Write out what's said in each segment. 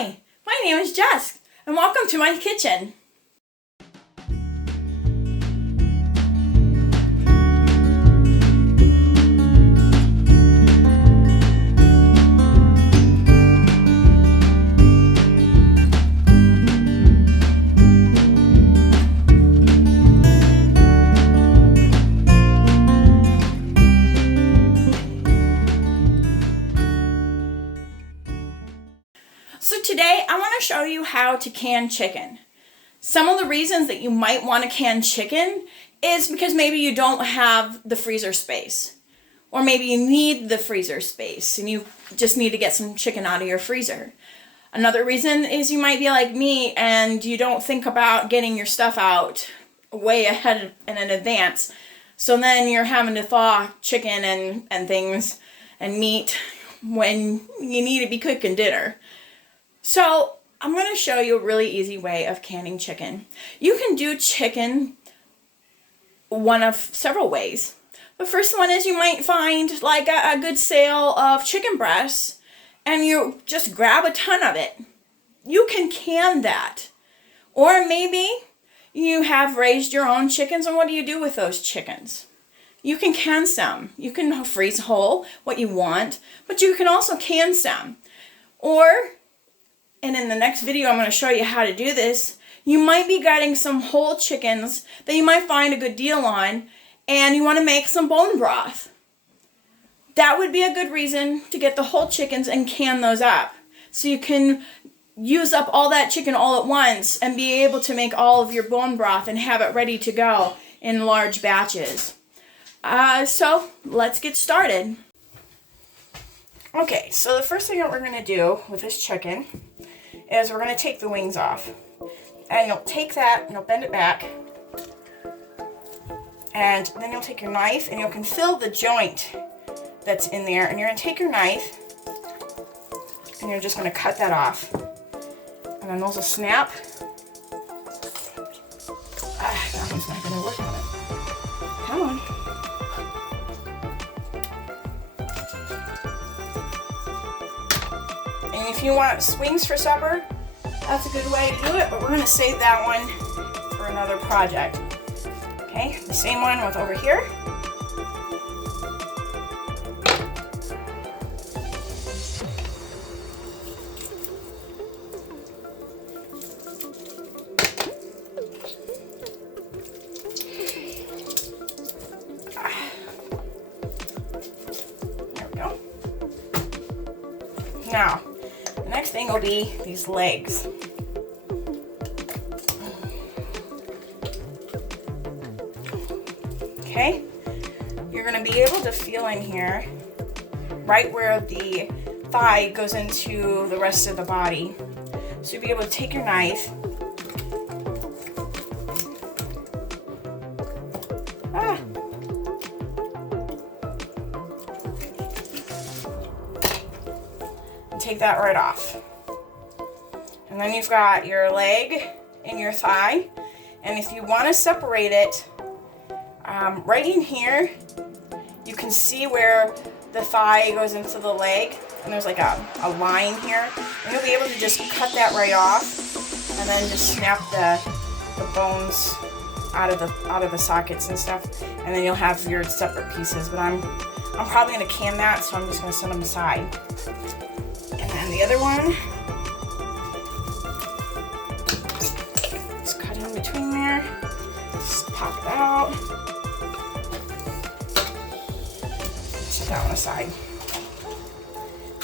Hi, my name is Jess, and welcome to my kitchen. So today I want to show you how to can chicken. Some of the reasons that you might want to can chicken is because maybe you don't have the freezer space. Or maybe you need the freezer space and you just need to get some chicken out of your freezer. Another reason is you might be like me and you don't think about getting your stuff out way ahead and in advance. So then you're having to thaw chicken and things and meat when you need to be cooking dinner. So I'm going to show you a really easy way of canning chicken. You can do chicken one of several ways. The first one is you might find like a good sale of chicken breasts and you just grab a ton of it. You can that. Or maybe you have raised your own chickens, and what do you do with those chickens? You can can some. You can freeze whole what you want, but you can also can some. And in the next video, I'm going to show you how to do this. You might be getting some whole chickens that you might find a good deal on, and you want to make some bone broth. That would be a good reason to get the whole chickens and can those up. So you can use up all that chicken all at once and be able to make all of your bone broth and have it ready to go in large batches. So let's get started. Okay, so the first thing that we're going to do with this chicken is we're going to take the wings off. And you'll take that and you'll bend it back. And then you'll take your knife and you can fill the joint that's in there. And you're going to take your knife and you're just going to cut that off. And then those will snap. That one's not going to work on it. Come on. And if you want wings for supper, that's a good way to do it, but we're going to save that one for another project. Okay, the same one with over here. There we go. Now, the next thing will be these legs. Okay, you're going to be able to feel in here right where the thigh goes into the rest of the body. So you'll be able to take your knife and take that right off. And then you've got your leg and your thigh. And if you want to separate it, right in here, you can see where the thigh goes into the leg. And there's like a line here. And you'll be able to just cut that right off. And then just snap the bones out of the sockets and stuff. And then you'll have your separate pieces. But I'm probably going to can that, so I'm just going to set them aside. And then the other one, just cut in between there, just pop it out, set that one aside.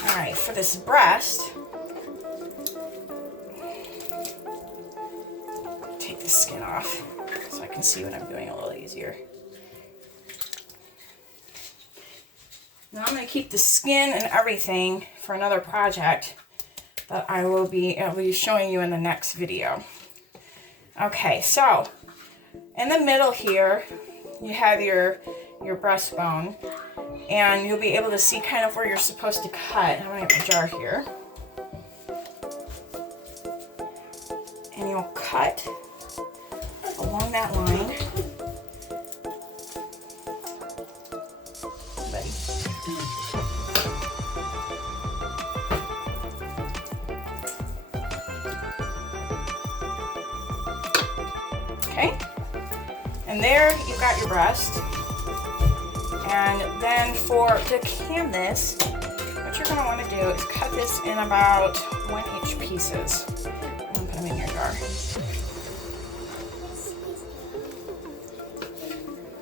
All right, for this breast, take the skin off so I can see what I'm doing a little easier. Now I'm going to keep the skin and everything for another project that I'll be showing you in the next video. Okay, so in the middle here, you have your breastbone, and you'll be able to see kind of where you're supposed to cut. I'm going to get my jar here. And you'll cut along that line. Okay? And there you got your breast. And then to can this, what you're going to want to do is cut this in about 1-inch pieces. And put them in your jar.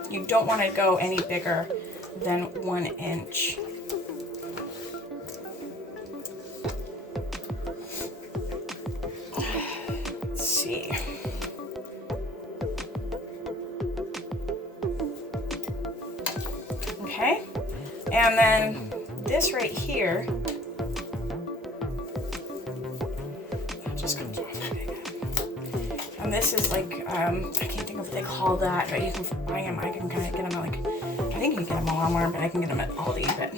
You don't want to go any bigger than 1 inch. Let's see. Okay, and then this right here, that just comes off big. And this is like, I can't think of what they call that, but you can buy them. I can kind of get them at like, I think you can get them at Walmart, but I can get them at Aldi, but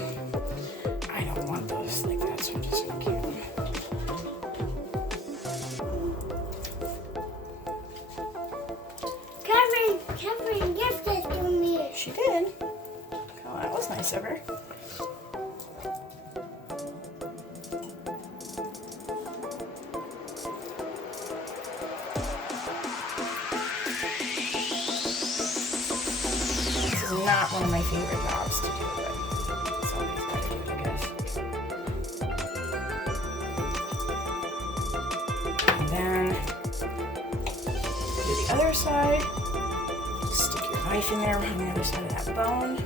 I don't want those like that, so I'm just gonna keep them. Catherine gifted to me. She did. Oh, that was nice of her. This is not one of my favorite jobs to do, but somebody's got to do it, I guess. And then do the other side. Stick your knife in there on the other side of that bone.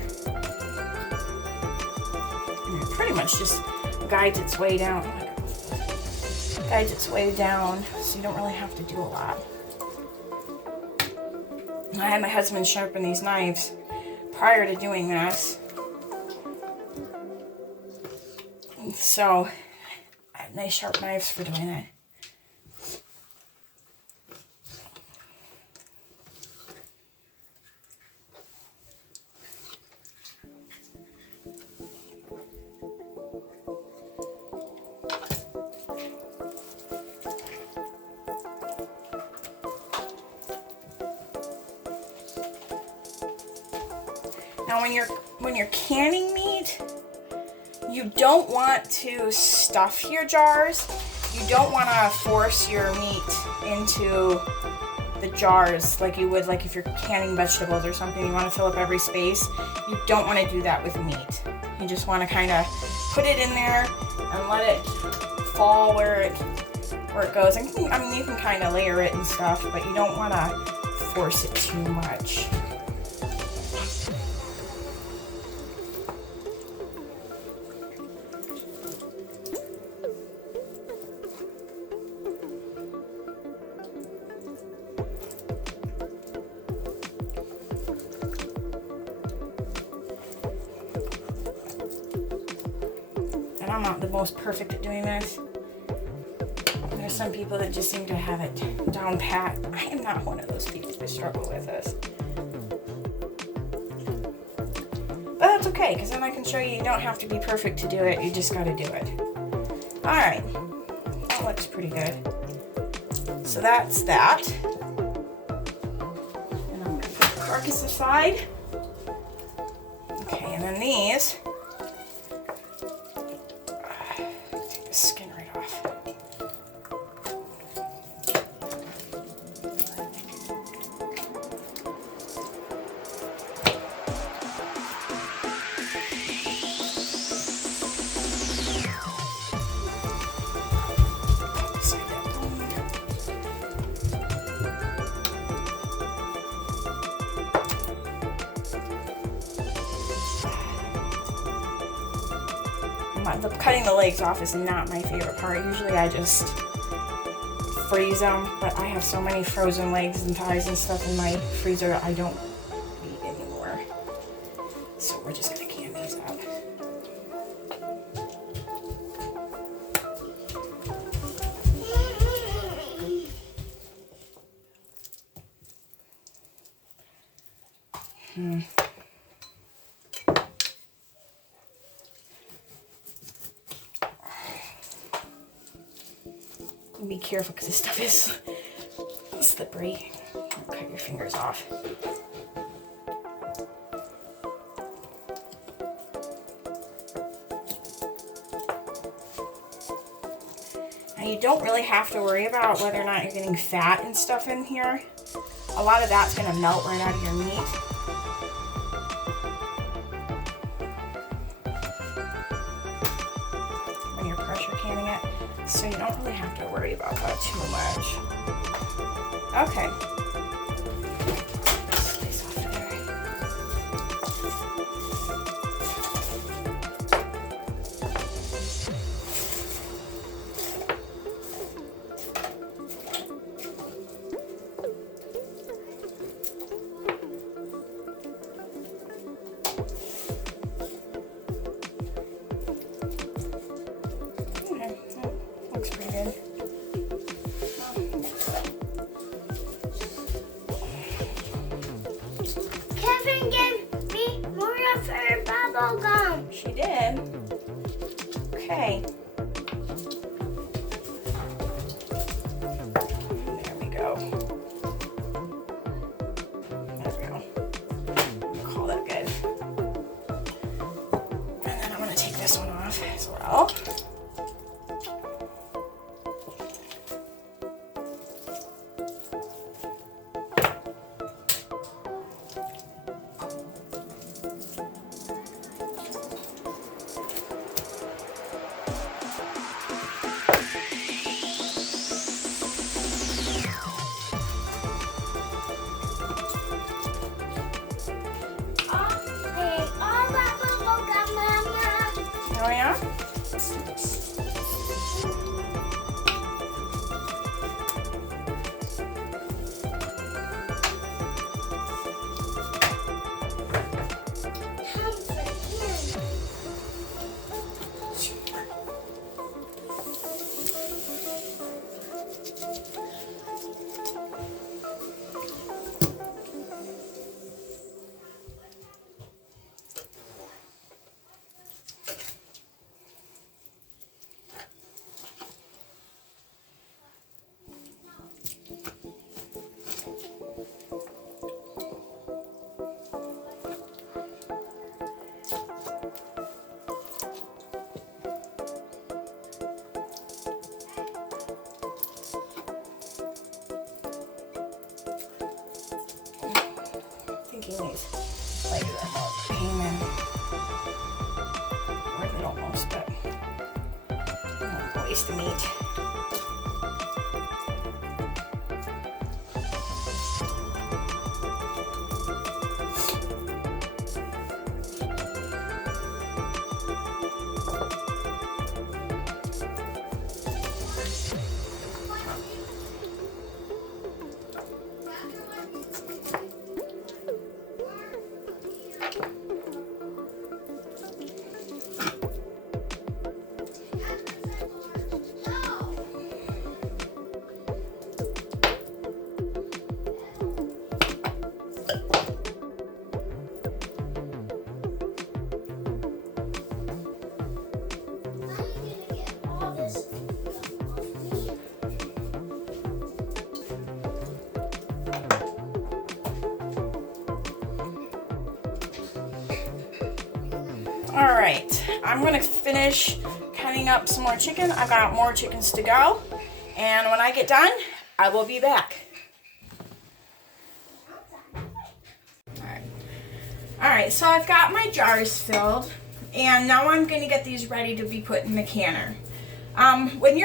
And it pretty much just guides its way down. Guides its way down, so you don't really have to do a lot. I had my husband sharpen these knives prior to doing this. So, I have nice sharp knives for doing it. Now when you're canning meat, you don't want to stuff your jars. You don't want to force your meat into the jars like you would like if you're canning vegetables or something. You want to fill up every space. You don't want to do that with meat. You just want to kind of put it in there and let it fall where it goes. And I mean, you can kind of layer it and stuff, but you don't want to force it too much. I'm not the most perfect at doing this. There's some people that just seem to have it down pat. I am not one of those people who struggle with this. But that's okay, because then I can show you don't have to be perfect to do it. You just got to do it. Alright. That looks pretty good. So that's that. And I'm going to put the carcass aside. Okay, and then these. Skin right off. Cutting the legs off is not my favorite part. Usually I just freeze them, but I have so many frozen legs and thighs and stuff in my freezer I don't eat anymore. So we're just gonna can these up. Be careful because this stuff is slippery. Cut your fingers off. Now you don't really have to worry about whether or not you're getting fat and stuff in here. A lot of that's going to melt right out of your meat. When you're pressure canning it. So you don't really have to worry about that too much. Okay. This off there. Okay, that looks pretty good. Kevin gave me more of her bubble gum. She did. Okay. There we go. There we go. Call that good. And then I'm going to take this one off as well. All that bubble gum, Mama. Oh yeah? Thinking these like that more payment. Worth it almost, but I don't want to waste the meat. All right, I'm gonna finish cutting up some more chicken. I've got more chickens to go. And when I get done, I will be back. All right, so I've got my jars filled, and now I'm gonna get these ready to be put in the canner. When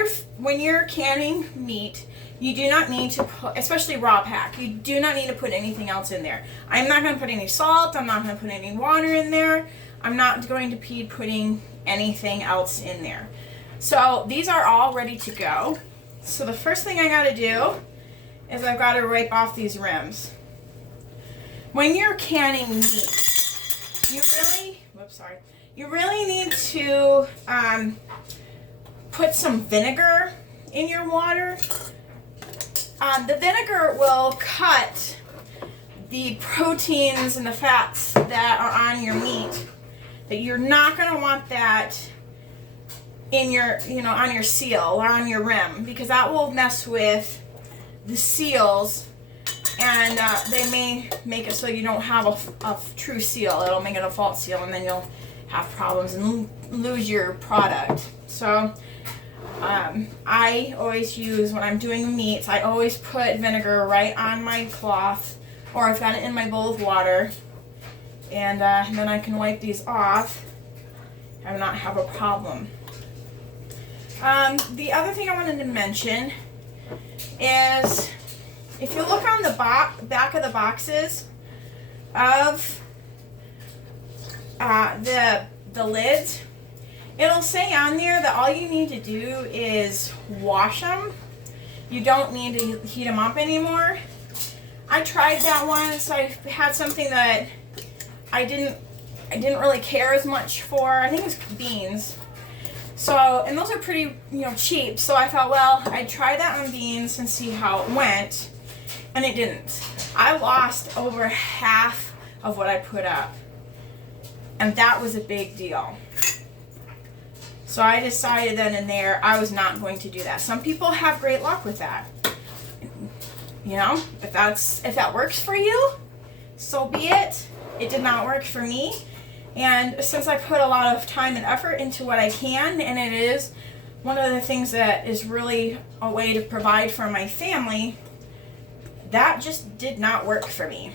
you're canning meat, you do not need to put, especially raw pack, you do not need to put anything else in there. I'm not gonna put any salt, I'm not gonna put any water in there. I'm not going to be putting anything else in there. So these are all ready to go. So the first thing I gotta do is I've got to wipe off these rims. When you're canning meat, you really need to put some vinegar in your water. The vinegar will cut the proteins and the fats that are on your meat. That you're not going to want that in your, on your seal or on your rim, because that will mess with the seals, and they may make it so you don't have a true seal. It'll make it a false seal, and then you'll have problems and lose your product. So I always use, when I'm doing meats, I always put vinegar right on my cloth, or I've got it in my bowl of water, and then I can wipe these off and not have a problem. The other thing I wanted to mention is, if you look on the back of the boxes of the lids, it'll say on there that all you need to do is wash them. You don't need to heat them up anymore. I tried that once. I had something that I didn't really care as much for. I think it was beans. So, and those are pretty, cheap. So I thought, well, I'd try that on beans and see how it went. And it didn't. I lost over half of what I put up. And that was a big deal. So I decided then and there I was not going to do that. Some people have great luck with that. If that works for you, so be it. It did not work for me. And since I put a lot of time and effort into what I can, and it is one of the things that is really a way to provide for my family, that just did not work for me.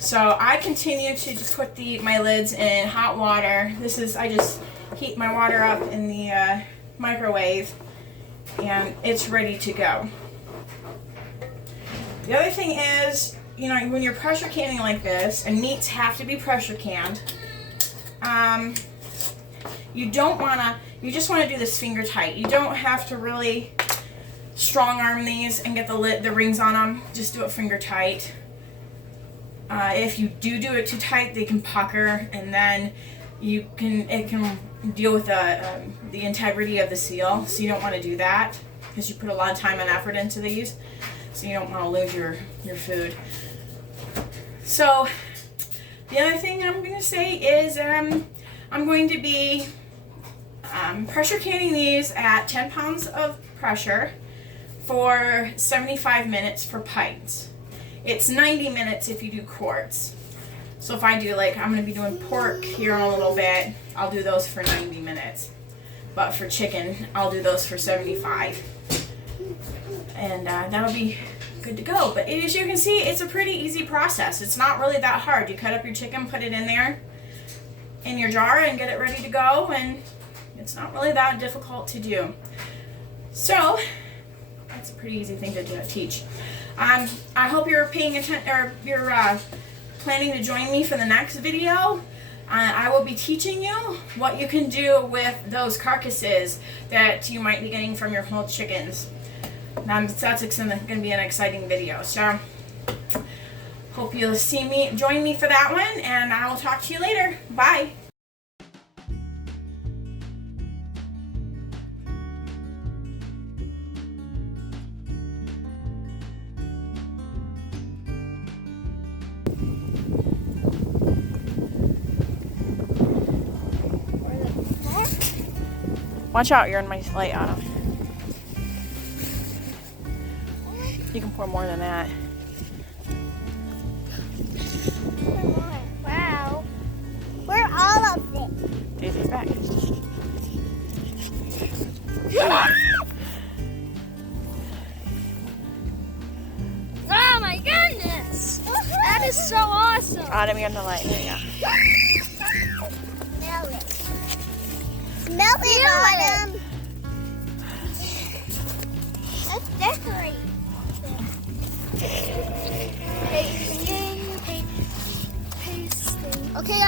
So I continue to just put my lids in hot water. I just heat my water up in the microwave, and it's ready to go. The other thing is, when you're pressure canning like this, and meats have to be pressure canned, you just want to do this finger tight. You don't have to really strong arm these and get the rings on them. Just do it finger tight. If you do it too tight, they can pucker, and then it can deal with the integrity of the seal. So you don't want to do that, because you put a lot of time and effort into these. So you don't want to lose your food. So the other thing I'm going to say is I'm going to be pressure canning these at 10 pounds of pressure for 75 minutes for pints. It's 90 minutes if you do quarts. So if I do, I'm going to be doing pork here in a little bit, I'll do those for 90 minutes. But for chicken, I'll do those for 75. And that'll be good to go. But as you can see, it's a pretty easy process. It's not really that hard. You cut up your chicken, put it in there in your jar, and get it ready to go. And it's not really that difficult to do. So that's a pretty easy thing to teach. I hope you're paying attention, or you're planning to join me for the next video. I will be teaching you what you can do with those carcasses that you might be getting from your whole chickens. That's going to be an exciting video. So hope you'll join me for that one, and I will talk to you later. Bye. Watch out, you're in my light, Autumn. You can pour more than that. Wow. Where all of it? Daisy's back. Oh my goodness! That is so awesome! Autumn, you're in the light. There you go. Smell it. Smell it, Autumn. Let's decorate. Pasting. Okay,